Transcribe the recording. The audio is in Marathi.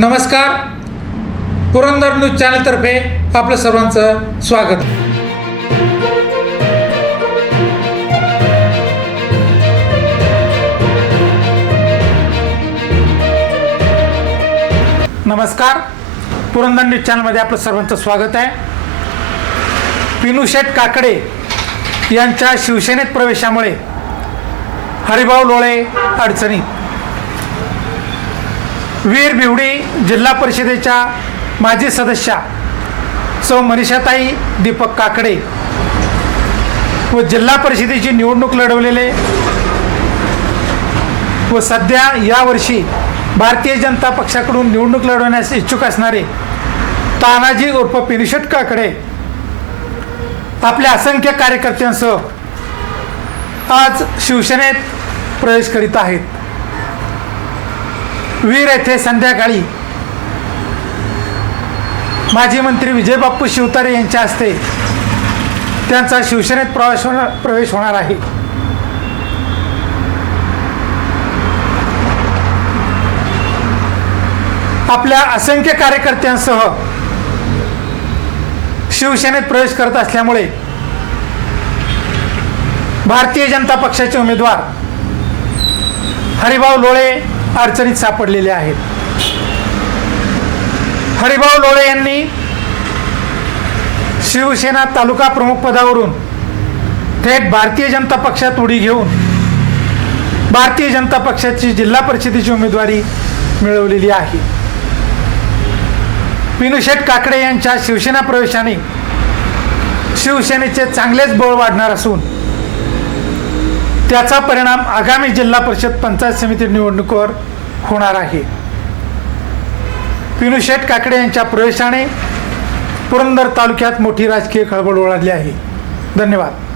नमस्कार. पुरंदर न्यूज चॅनलतर्फे आपलं सर्वांचं स्वागत. नमस्कार. पुरंदर न्यूज चॅनलमध्ये आपलं सर्वांचं स्वागत आहे. पिनू शेठ काकडे यांच्या शिवसेनेत प्रवेशामुळे हरिभाऊ लोळे अडचणीत. वीर बिवडी जिल्हा परिषदेच्या माजी सदस्या सौ मनीषाताई दीपक काकडे व जिल्हा परिषदेची निवडणूक लढवलेले व सध्या यावर्षी भारतीय जनता पक्षाकडून निवडणूक लढवण्यास इच्छुक असणारे तानाजी उर्फ पिनू शेठ काकडे आपल्या असंख्य कार्यकर्त्यांसह आज शिवसेनेत प्रवेश करीत आहेत. वीर येथे संध्याकाळी माजी मंत्री विजय बाप्पू शिवतारे यांच्या हस्ते त्यांचा शिवसेनेत प्रवेश होणार आहे. आपल्या असंख्य कार्यकर्त्यांसह शिवसेनेत प्रवेश करत असल्यामुळे भारतीय जनता पक्षाचे उमेदवार हरिभाऊ लोळे अडचणीत सापडलेले आहेत. हरिभाऊ लोळे यांनी शिवसेना तालुका प्रमुख पदावरून थेट भारतीय जनता पक्षात उडी घेऊन भारतीय जनता पक्षाची जिल्हा परिषदेची उमेदवारी मिळवलेली आहे. पिनू शेठ काकडे यांच्या शिवसेना प्रवेशाने शिवसेनेचे चांगलेच बळ वाढणार असून त्याचा परिणाम आगामी जिल्हा परिषद पंचायत समिती निवडणुकीवर होणार आहे. पिनू शेठ काकडे यांच्या प्रवेशाने पुरंदर तालुक्यात मोठी राजकीय खळबळ उडाली आहे. धन्यवाद.